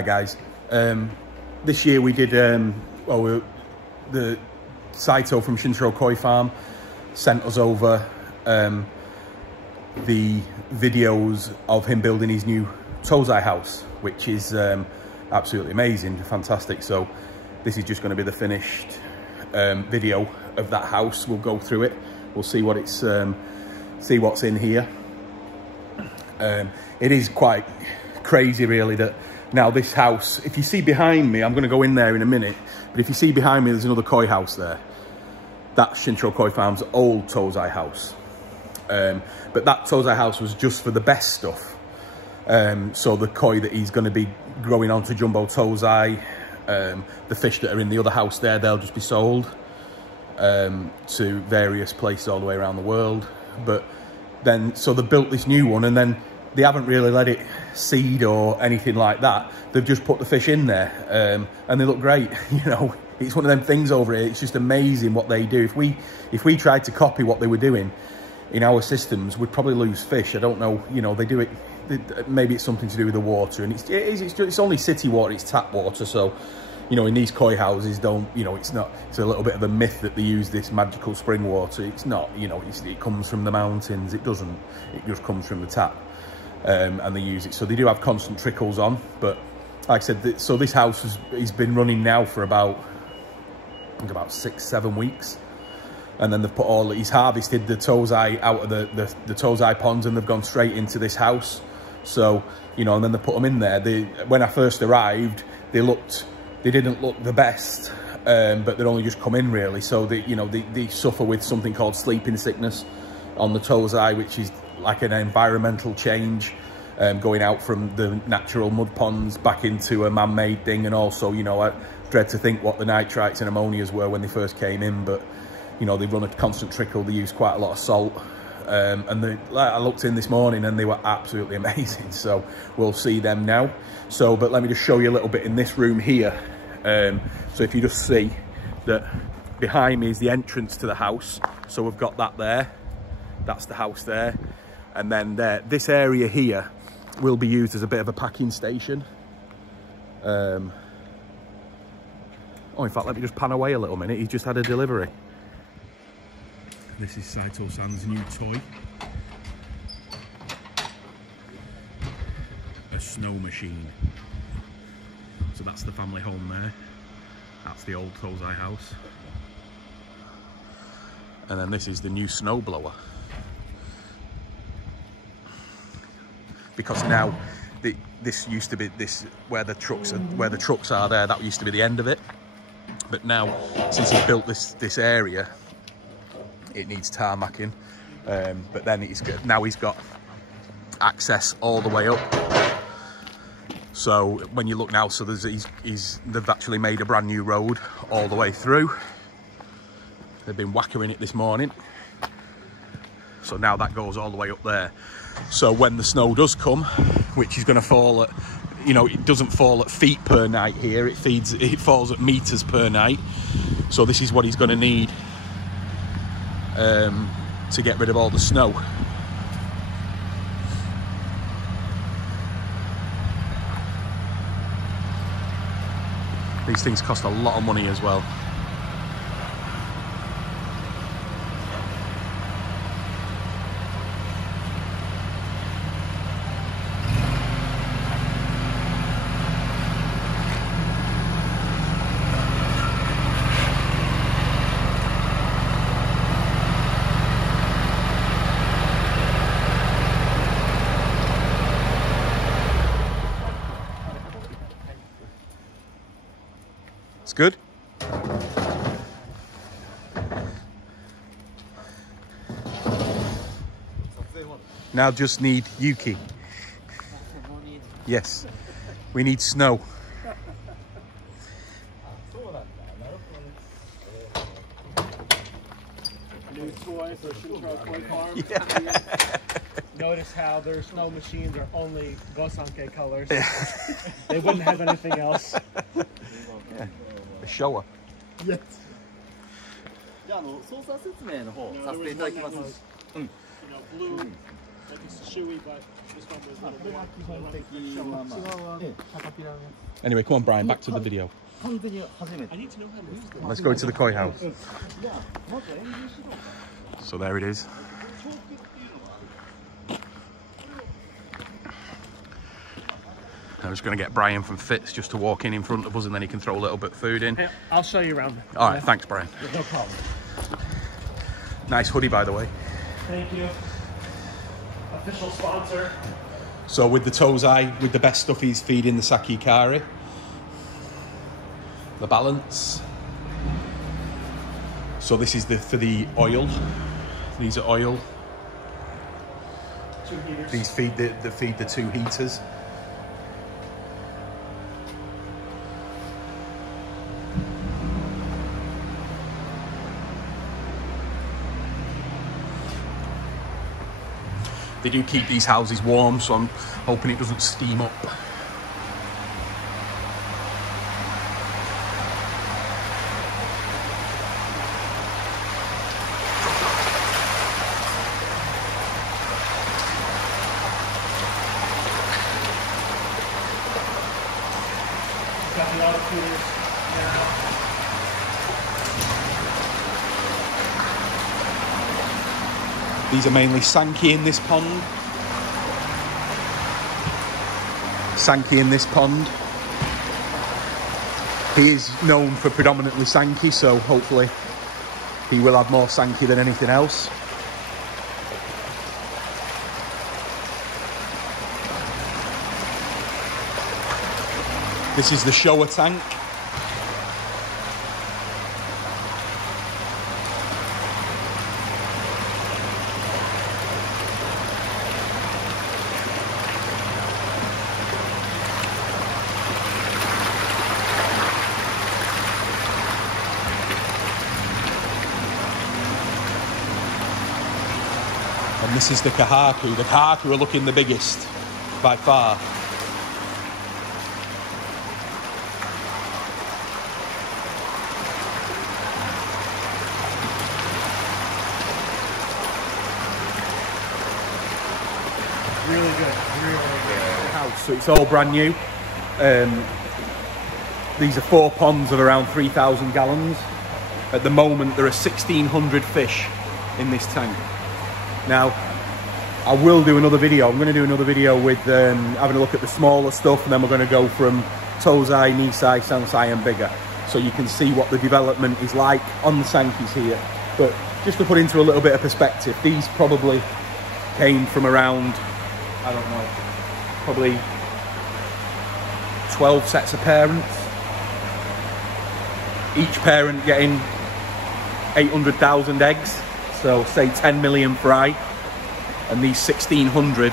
Hi guys. This year we did, the Saito from Shintaro Koi Farm sent us over the videos of him building his new Tosai house, which is absolutely amazing, fantastic. So this is just going to be the finished video of that house. We'll go through it. We'll see what it's see what's in here. It is quite crazy really that now this house, if you see behind me, I'm going to go in there in a minute, but if you see behind me there's another koi house there. That's Shintaro Koi Farm's old Tosai house, but that Tosai house was just for the best stuff. So the koi that he's going to be growing onto jumbo Tosai, the fish that are in the other house there, they'll just be sold to various places all the way around the world. But then, so they built this new one, and then they haven't really let it seed or anything like that. They've just put the fish in there, and they look great. You know, it's one of them things over here. It's just amazing what they do. If we tried to copy what they were doing in our systems, we'd probably lose fish. I don't know. You know, they do it. Maybe it's something to do with the water, and it's only city water. It's tap water, so. You know, in these koi houses, it's a little bit of a myth that they use this magical spring water. It's not, you know, it comes from the mountains. It doesn't, it just comes from the tap, and they use it. So they do have constant trickles on, but like I said, so this house has been running now for about 6-7 weeks. And then they've put he's harvested the Tosai out of the Tosai ponds, and they've gone straight into this house. So, you know, and then they put them in there. When I first arrived, they didn't look the best, but they'd only just come in really. So they suffer with something called sleeping sickness on the Tosai, which is like an environmental change, going out from the natural mud ponds back into a man-made thing. And also, you know, I dread to think what the nitrites and ammonias were when they first came in, but you know, they run a constant trickle. They use quite a lot of salt, and I looked in this morning and they were absolutely amazing. So we'll see them now. So, but let me just show you a little bit in this room here. So if you just see that behind me is the entrance to the house. So we've got that there. That's the house there. And then this area here will be used as a bit of a packing station. Oh, in fact, let me just pan away a little minute. He's just had a delivery. This is Saito-san's new toy. A snow machine. So that's the family home there. That's the old Tosai house. And then this is the new snow blower. Because now this used to be where the trucks are there, that used to be the end of it. But now, since he's built this area, it needs tarmacking. But then he's got access all the way up. So when you look now, so they've actually made a brand new road all the way through. They've been whackering it this morning. So now that goes all the way up there. So when the snow does come, which is going to fall at, you know, it doesn't fall at feet per night here. It falls at meters per night. So this is what he's going to need to get rid of all the snow. These things cost a lot of money as well. It's good. Now just need Yuki. Yes, we need snow. New toy for Shintaro Koi Farm. Yeah. Notice how their snow machines are only Gosanke colors. They wouldn't have anything else. Yeah. A shower. Yes. じゃあ操作説明の方させていただきます。 Blue Like it's chewy, but this one was a little more. Anyway, come on, Brian, back to the video. I need to know how to use them. Let's go into the koi house. So there it is. I'm just going to get Brian from Fitz just to walk in front of us, and then he can throw a little bit of food in. Hey, I'll show you around. All right, thanks, Brian. No problem. Nice hoodie, by the way. Thank you. Official sponsor. So with the Tosai, with the best stuff, he's feeding the Saki Kari. The balance. So this is for the oil. These are oil. 2 heaters. These feed the 2 heaters. They do keep these houses warm, so I'm hoping it doesn't steam up. Got the auto coolers now. These are mainly Sanki in this pond. Sanki in this pond. He is known for predominantly Sanki, so hopefully he will have more Sanki than anything else. This is the shower tank. And this is the Kahaku. The Kahaku are looking the biggest by far. Really good. Really good. House, so it's all brand new. These are 4 ponds of around 3,000 gallons. At the moment, there are 1,600 fish in this tank. Now, I will do another video. I'm going to do another video with having a look at the smaller stuff, and then we're going to go from Tosai, Nisai, Sansai and bigger. So you can see what the development is like on the Sankis here. But just to put into a little bit of perspective, these probably came from around, I don't know, probably 12 sets of parents. Each parent getting 800,000 eggs. So say 10 million fry, and these 1,600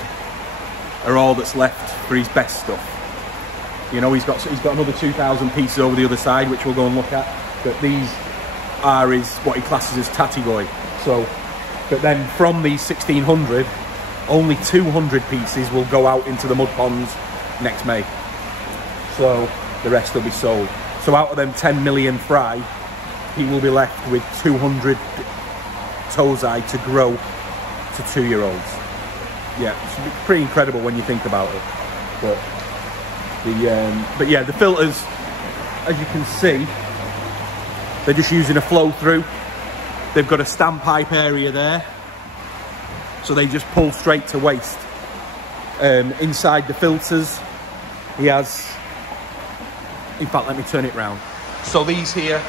are all that's left for his best stuff. You know, he's got another 2,000 pieces over the other side, which we'll go and look at. But these are what he classes as Tatigoi. So, but then from these 1,600, only 200 pieces will go out into the mud ponds next May. So the rest will be sold. So out of them 10 million fry, he will be left with 200 Tosai to grow to 2-year-olds. Yeah, it's pretty incredible when you think about it. But yeah, the filters, as you can see, they're just using a flow through. They've got a standpipe area there, so they just pull straight to waste. Inside the filters, he has, in fact, let me turn it round. So these here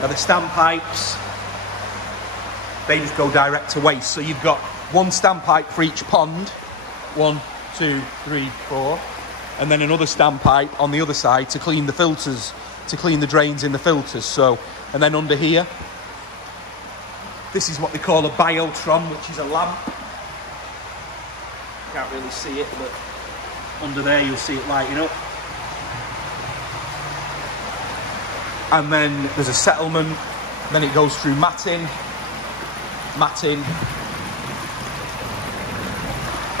are the standpipes. They just go direct to waste. So you've got 1 standpipe for each pond. 1, 2, 3, 4. And then another standpipe on the other side to clean the filters, to clean the drains in the filters. So, and then under here, this is what they call a biotron, which is a lamp. Can't really see it, but under there you'll see it lighting up. And then there's a settlement. Then it goes through matting,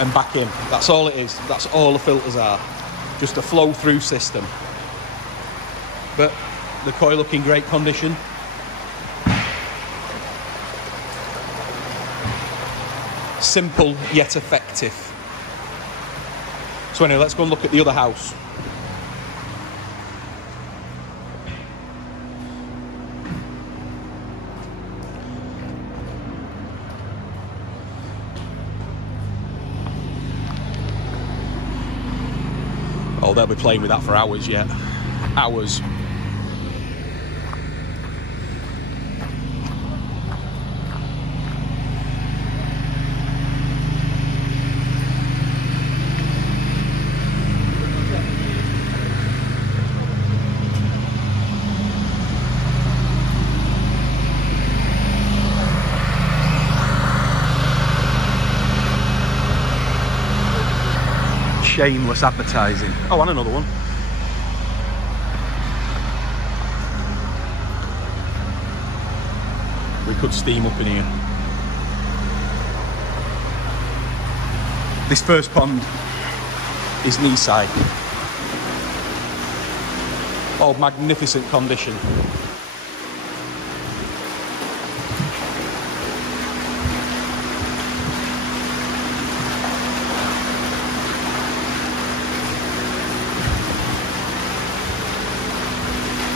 and back in. That's all it is. That's all the filters are. Just a flow through system. But the koi look in great condition. Simple yet effective. So anyway, let's go and look at the other house. Oh, they'll be playing with that for hours yet. Hours. Shameless advertising. Oh, and another one. We could steam up in here. This first pond is Nisai. Oh, magnificent condition.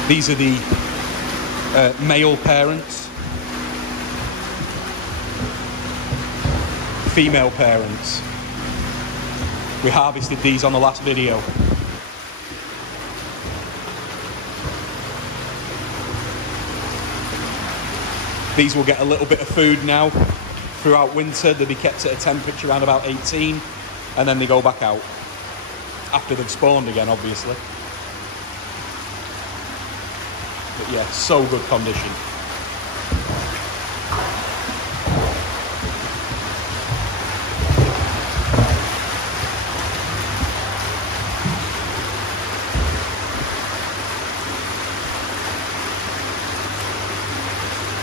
These are the male parents. Female parents. We harvested these on the last video. These will get a little bit of food now throughout winter. They'll be kept at a temperature around about 18, and then they go back out after they've spawned again, obviously. But yeah, so good condition.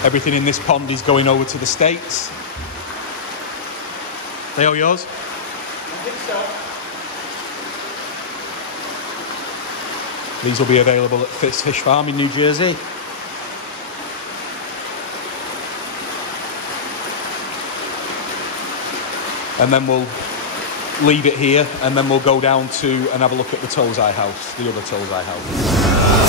Everything in this pond is going over to the States. They all yours? I think so. These will be available at Fitz Fish Farm in New Jersey. And then we'll leave it here, and then we'll go down to and have a look at the Tosai house, the other Tosai house.